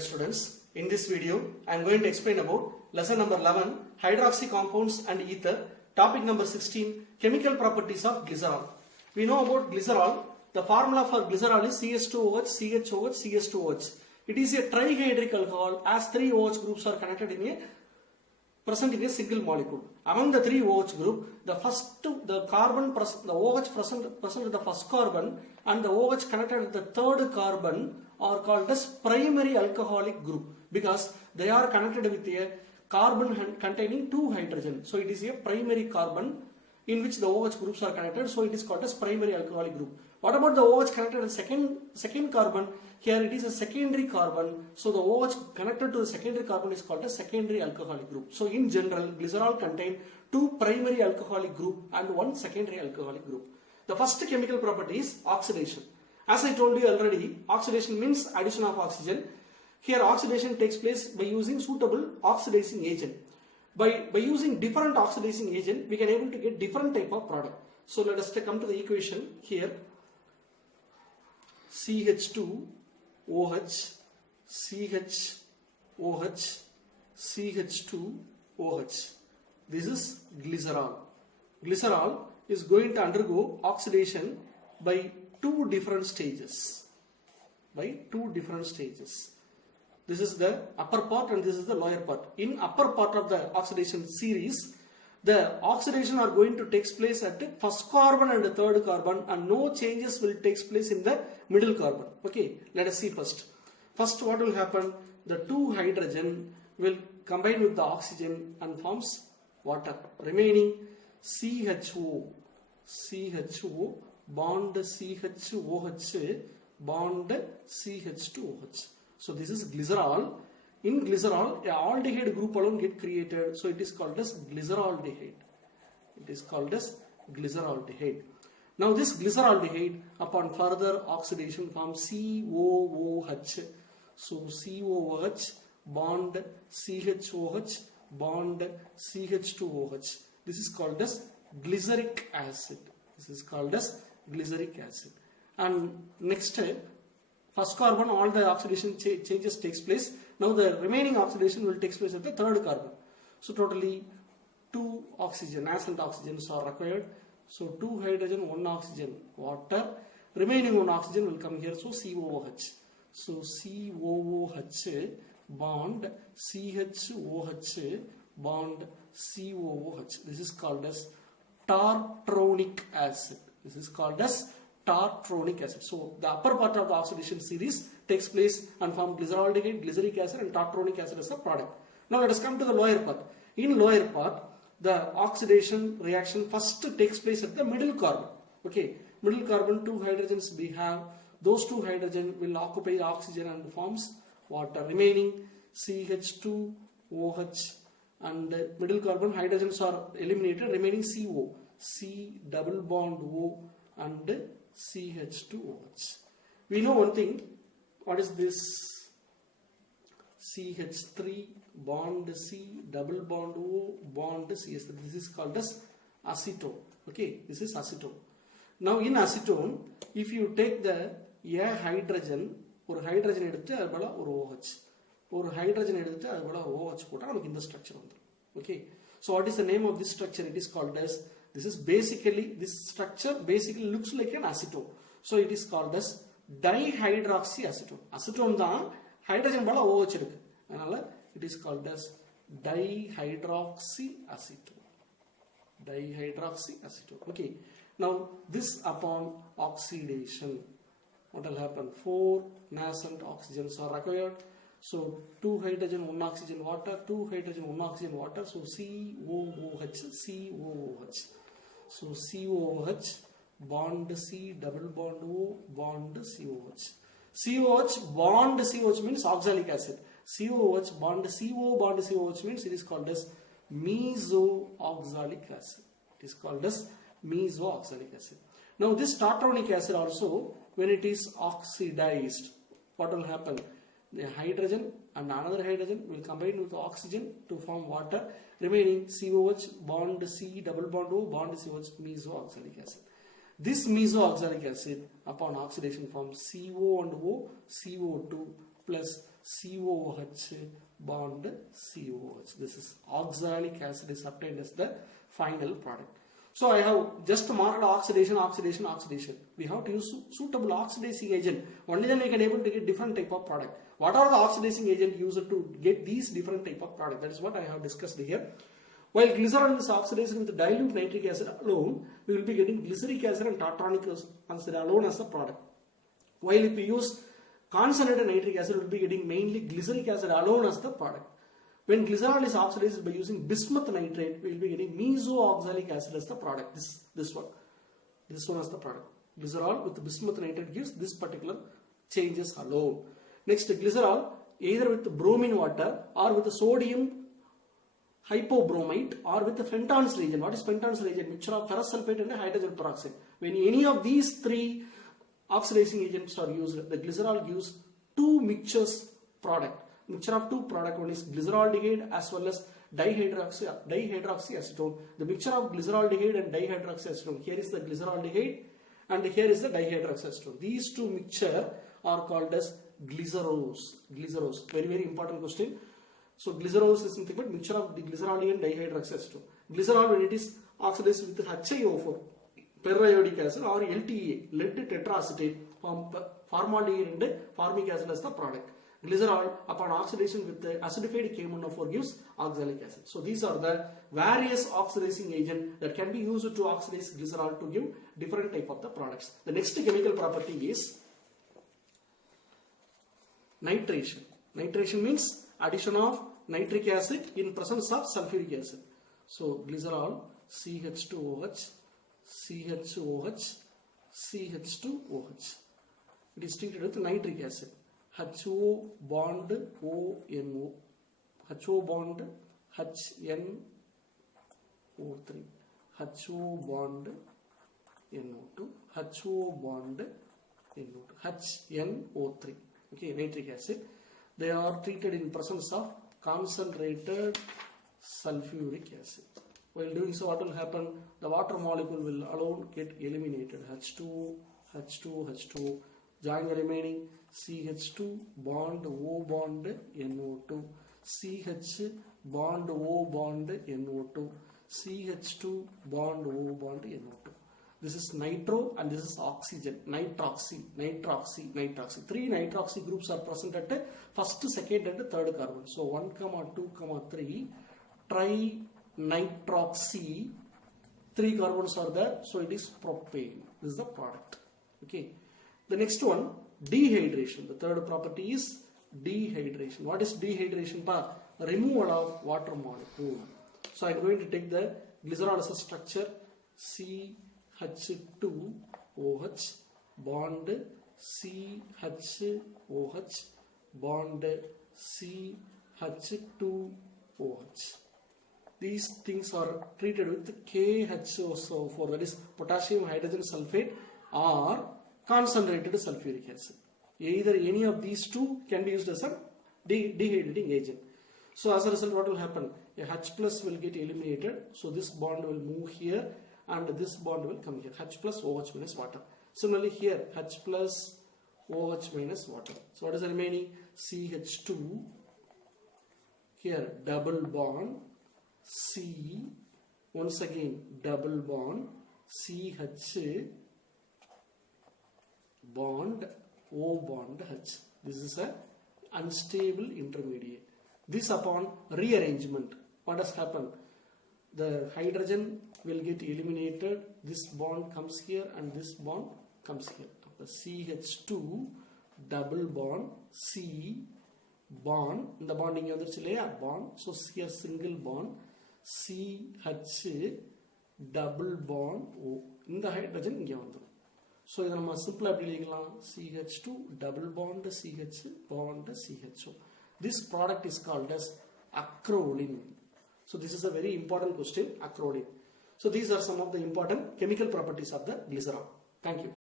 dear students. In this video, I am going to explain about lesson number 11, hydroxy compounds and ether, topic number 16, chemical properties of glycerol. We know about glycerol. The formula for glycerol is CH2OH, CHOH, CH2OH. It is a trihydric alcohol as 3 OH groups are connected in a present in a single molecule. Among the 3 OH group, the OH present at the first carbon and the OH connected at the third carbon are called as primary alcoholic group because they are connected with a carbon containing 2 hydrogen. So it is a primary carbon in which the OH groups are connected. So it is called as primary alcoholic group. What about the OH connected at second carbon? Here it is a secondary carbon. So the OH connected to the secondary carbon is called a secondary alcoholic group. So in general, glycerol contain 2 primary alcoholic group and 1 secondary alcoholic group. The first chemical property is oxidation. As I told you already, oxidation means addition of oxygen. Here oxidation takes place by using suitable oxidizing agent. By using different oxidizing agent, we can able to get different type of product. So let us come to the equation here. CH2OH, CHOH, CH2OH. This is glycerol. Glycerol is going to undergo oxidation by 2 different stages. This is the upper part and this is the lower part. In upper part of the oxidation series, the oxidation are going to take place at the first carbon and the third carbon and no changes will take place in the middle carbon. Okay, let us see first. First what will happen? The 2 hydrogen will combine with the oxygen and forms water. Remaining CHO bond CHOH bond CH2OH. So this is glycerol. In glycerol, a aldehyde group alone get created. So it is called as glyceraldehyde. Now this glyceraldehyde upon further oxidation forms COOH. So COOH bond CHOH bond CH2OH. This is called as glyceric acid. And next, first carbon, all the oxidation changes takes place. Now the remaining oxidation will take place at the third carbon. So totally 2 oxygen, nascent oxygens are required. So 2 hydrogen, 1 oxygen, water. Remaining 1 oxygen will come here. So COOH. So COOH bond CHOH bond COOH. This is called as tartronic acid. So the upper part of the oxidation series takes place and form glyceraldehyde, glyceric acid and tartronic acid as a product. Now let us come to the lower part. In lower part, the oxidation reaction first takes place at the middle carbon. Okay, middle carbon 2 hydrogens we have. Those 2 hydrogen will occupy the oxygen and forms water. Remaining CH2OH and middle carbon hydrogens are eliminated. Remaining CO, C double bond O and CH2OH. We know one thing. What is this? CH3 bond C double bond O bond CH3. This is called as acetone. Okay, this is acetone. Now in acetone, if you take the hydrogen, ஒரு hydrogen எடுத்து அது போல ஒரு OH, ஒரு hydrogen எடுத்து அது போல OH போட்டா நமக்கு இந்த ஸ்ட்ரக்சர் வந்துரும். Okay, so what is the name of this structure? It is called as, this structure basically looks like an acetone. So it is called as dihydroxy acetone. Acetone தான் hydrogen போல OH இருக்கு. அதனால it is called as dihydroxy acetone. Okay. Now this upon oxidation, what will happen? 4 nascent oxygens are required. So 2 hydrogen, 1 oxygen, water, 2 hydrogen, 1 oxygen, water. So COOH. So COOH bond C double bond O bond COH. COH bond COH means oxalic acid. COOH bond CO bond COH means it is called as mesoxalic acid. Now this tartronic acid also, when it is oxidized, what will happen? The hydrogen and another hydrogen will combine with oxygen to form water. Remaining COH bond C double bond O bond COH, mesoxalic acid. This mesoxalic acid upon oxidation forms CO and O, CO2 plus COOH bond COOH. This is oxalic acid is obtained as the final product. So I have just marked oxidation. We have to use suitable oxidizing agent. Only then we can able to get different type of product. What are the oxidizing agent used to get these different type of product? That is what I have discussed here. While glycerol is oxidized with dilute nitric acid alone, we will be getting glyceric acid and tartronic acid alone as the product. While if we use concentrated nitric acid, we will be getting mainly glyceric acid alone as the product. When glycerol is oxidized by using bismuth nitrate, we will be getting mesoxalic acid as the product. This one as the product. Glycerol with bismuth nitrate gives this particular changes alone. Next, glycerol either with bromine water or with sodium hypobromite or with the Fenton's reagent. What is Fenton's reagent? Mixture of ferrous sulfate and hydrogen peroxide. When any of these three oxidizing agents are used, the glycerol gives two mixtures product. Mixture of two product, one is glyceraldehyde as well as dihydroxyacetone. The mixture of glyceraldehyde and dihydroxyacetone. Here is the glyceraldehyde and here is the dihydroxyacetone. These two mixture are called as glycerose. Glycerose. Very, very important question. So glycerose is nothing but mixture of the glyceraldehyde and dihydroxyacetone. Glycerol, when it is oxidized with HiO4, periodic acid or LTA, lead tetraacetate, formaldehyde and formic acid as the product. Glycerol upon oxidation with the acidified K1O4 gives oxalic acid. So these are the various oxidizing agents that can be used to oxidize glycerol to give different type of the products. The next chemical property is nitration. Nitration means addition of nitric acid in presence of sulfuric acid. So glycerol CH2OH, CHOH, CH2OH. It is treated with nitric acid. HO bond ONO, HO bond HNO3, HO bond NO2, HO bond NO2, HNO3. Okay, nitric acid. They are treated in presence of concentrated sulfuric acid. While doing so, what will happen? The water molecule will alone get eliminated. H2, H2, H2. Join the remaining CH2 bond O bond NO2, CH bond O bond NO2, CH2 bond O bond NO2. This is nitro and this is oxygen, nitroxy. Three nitroxy groups are present at the first, second and third carbon. So 1, 2, 3, trinitroxy, 3 carbons are there. So it is propane. This is the product. Okay. The next one, dehydration. The third property is dehydration. What is dehydration? Removal of water molecule. So I am going to take the glycerol as a structure, CH2OH bond CHOH bond CH2OH. These things are treated with KHO4, that is potassium hydrogen sulfate or concentrated sulfuric acid. Either any of these two can be used as a dehydrating agent. So as a result, what will happen? A H plus will get eliminated. So this bond will move here and this bond will come here. H plus OH minus water. Similarly here, H plus OH minus water. So what is the remaining? CH2. Here double bond C. Once again double bond CH bond O bond H. This is a unstable intermediate. This upon rearrangement, what has happened? The hydrogen will get eliminated. This bond comes here and this bond comes here. The CH2 double bond C bond. In the bonding bond. So here single bond CH double bond O. In the hydrogen so this is simple CH2 double bond CH bond CHO. This product is called as acrolein. So this is a very important question, acrolein. So these are some of the important chemical properties of the glycerol. Thank you.